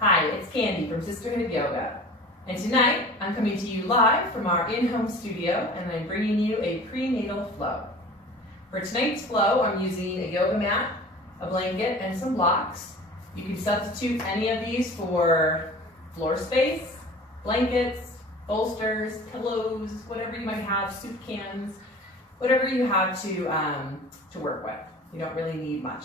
Hi, it's Candy from Sisterhood Yoga. And tonight, I'm coming to you live from our in-home studio, and I'm bringing you a prenatal flow. For tonight's flow, I'm using a yoga mat, a blanket, and some blocks. You can substitute any of these for floor space, blankets, bolsters, pillows, whatever you might have, soup cans, whatever you have to work with. You don't really need much.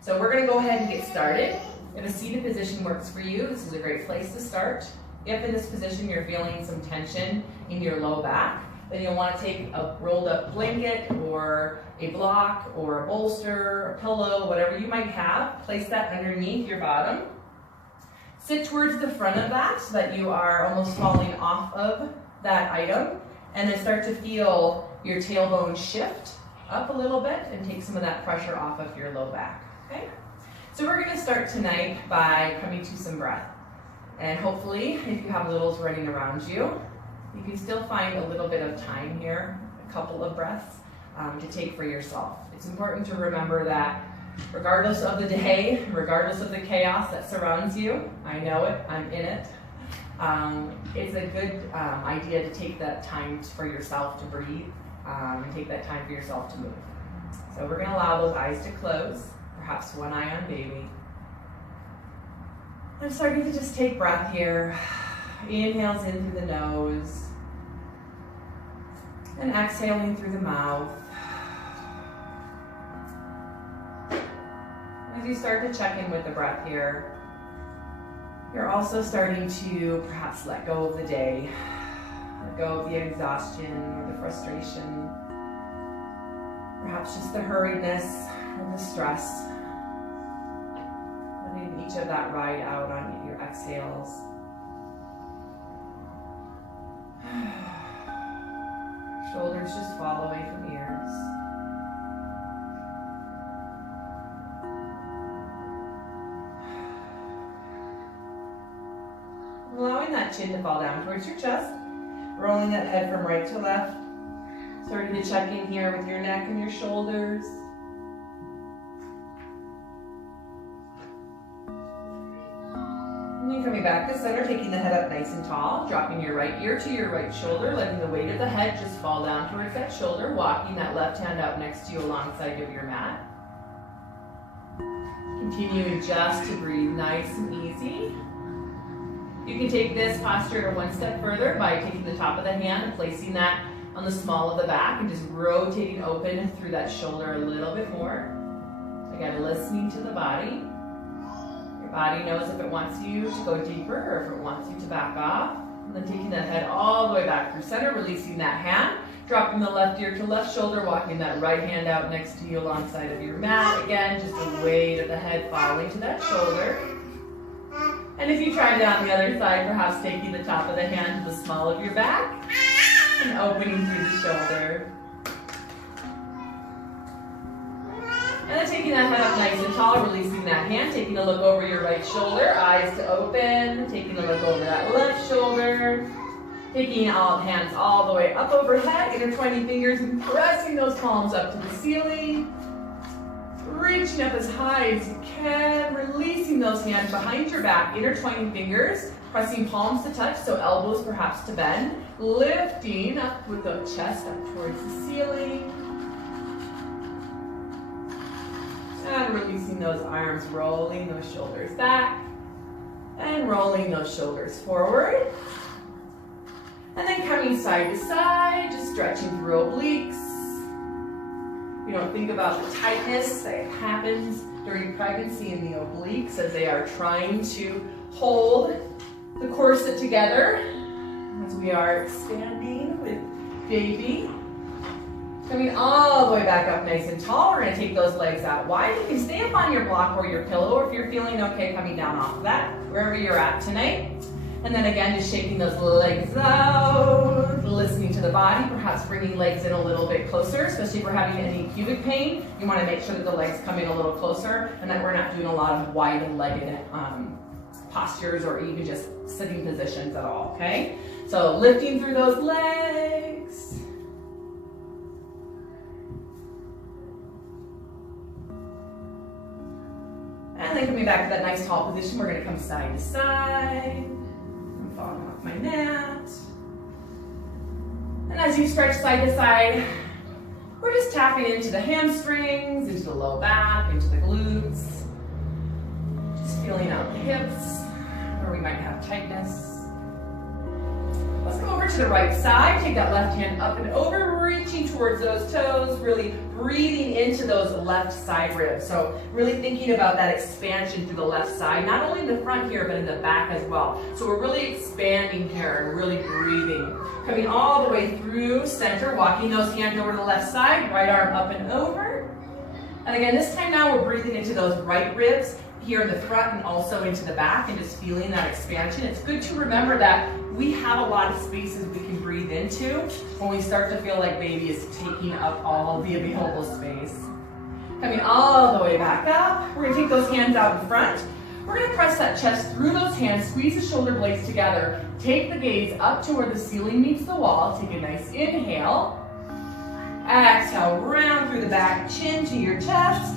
So we're going to go ahead and get started. If a seated position works for you, this is a great place to start. If in this position you're feeling some tension in your low back, then you'll want to take a rolled up blanket or a block or a bolster, a pillow, whatever you might have. Place that underneath your bottom. Sit towards the front of that so that you are almost falling off of that item, and then start to feel your tailbone shift up a little bit and take some of that pressure off of your low back. Okay? So we're going to start tonight by coming to some breath. And hopefully, if you have littles running around you, you can still find a little bit of time here, a couple of breaths to take for yourself. It's important to remember that regardless of the day, regardless of the chaos that surrounds you, I know it, I'm in it, it's a good idea to take that time for yourself to breathe and take that time for yourself to move. So we're going to allow those eyes to close. Perhaps one eye on baby. I'm starting to just take breath here. Inhales in through the nose. And exhaling through the mouth. As you start to check in with the breath here, you're also starting to perhaps let go of the day. Let go of the exhaustion or the frustration. Perhaps just the hurriedness or the stress. Letting each of that ride out on your exhales. Shoulders just fall away from ears. Allowing that chin to fall down towards your chest. Rolling that head from right to left. Starting to check in here with your neck and your shoulders. And then coming back to center, taking the head up nice and tall, dropping your right ear to your right shoulder, letting the weight of the head just fall down towards that shoulder, walking that left hand up next to you alongside of your mat. Continuing just to breathe nice and easy. You can take this posture one step further by taking the top of the hand and placing that on the small of the back and just rotating open through that shoulder a little bit more. Again, listening to the body. Your body knows if it wants you to go deeper or if it wants you to back off. And then taking that head all the way back through center, releasing that hand, dropping the left ear to left shoulder, walking that right hand out next to you alongside of your mat. Again, just the weight of the head falling to that shoulder. And if you tried it on the other side, perhaps taking the top of the hand to the small of your back and opening through the shoulder. And then taking that head up nice and tall, releasing that hand, taking a look over your right shoulder, eyes to open, taking a look over that left shoulder, taking all hands all the way up overhead, intertwining fingers and pressing those palms up to the ceiling. Reaching up as high as you can, releasing those hands behind your back, intertwining fingers, pressing palms to touch, so elbows perhaps to bend, lifting up with the chest up towards the ceiling, and releasing those arms, rolling those shoulders back, and rolling those shoulders forward, and then coming side to side, just stretching through obliques. You don't think about the tightness that happens during pregnancy in the obliques as they are trying to hold the corset together as we are expanding with baby. Coming all the way back up nice and tall. We're going to take those legs out wide. You can stay up on your block or your pillow, or if you're feeling okay coming down off of that, wherever you're at tonight. And then again, just shaking those legs out, listening to the body, perhaps bringing legs in a little bit closer, especially if we're having any pubic pain. You want to make sure that the legs come in a little closer and that we're not doing a lot of wide-legged postures or even just sitting positions at all, okay? So lifting through those legs. And then coming Coming back to that nice tall position, we're gonna come side to side. I'm falling off my mat. And as you stretch side to side, we're just tapping into the hamstrings, into the low back, into the glutes. Just feeling out the hips, where we might have tightness. Let's go over to the right side. Take that left hand up and over, reaching towards those toes, really breathing into those left side ribs. So really thinking about that expansion through the left side, not only in the front here, but in the back as well. So we're really expanding here and really breathing. Coming all the way through center, walking those hands over to the left side, right arm up and over. And again, this time now we're breathing into those right ribs here in the front and also into the back and just feeling that expansion. It's good to remember that we have a lot of spaces we can breathe into when we start to feel like baby is taking up all the available space. Coming all the way back up, we're gonna take those hands out in front. We're gonna press that chest through those hands, squeeze the shoulder blades together, take the gaze up to where the ceiling meets the wall, take a nice inhale. Exhale, round through the back, chin to your chest.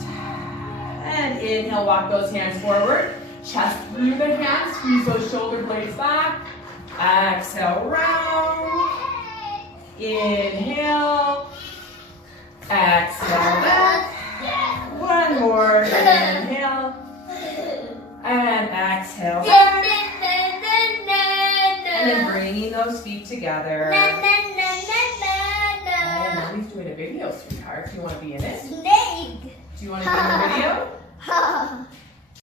And inhale, walk those hands forward. Chest through the hands, squeeze those shoulder blades back. Exhale, round. Inhale. Exhale, back. One more. Inhale. And exhale, back. And then bringing those feet together. And Mommy's doing a video, sweetheart. Do you want to be in it? Do you want to be in the video?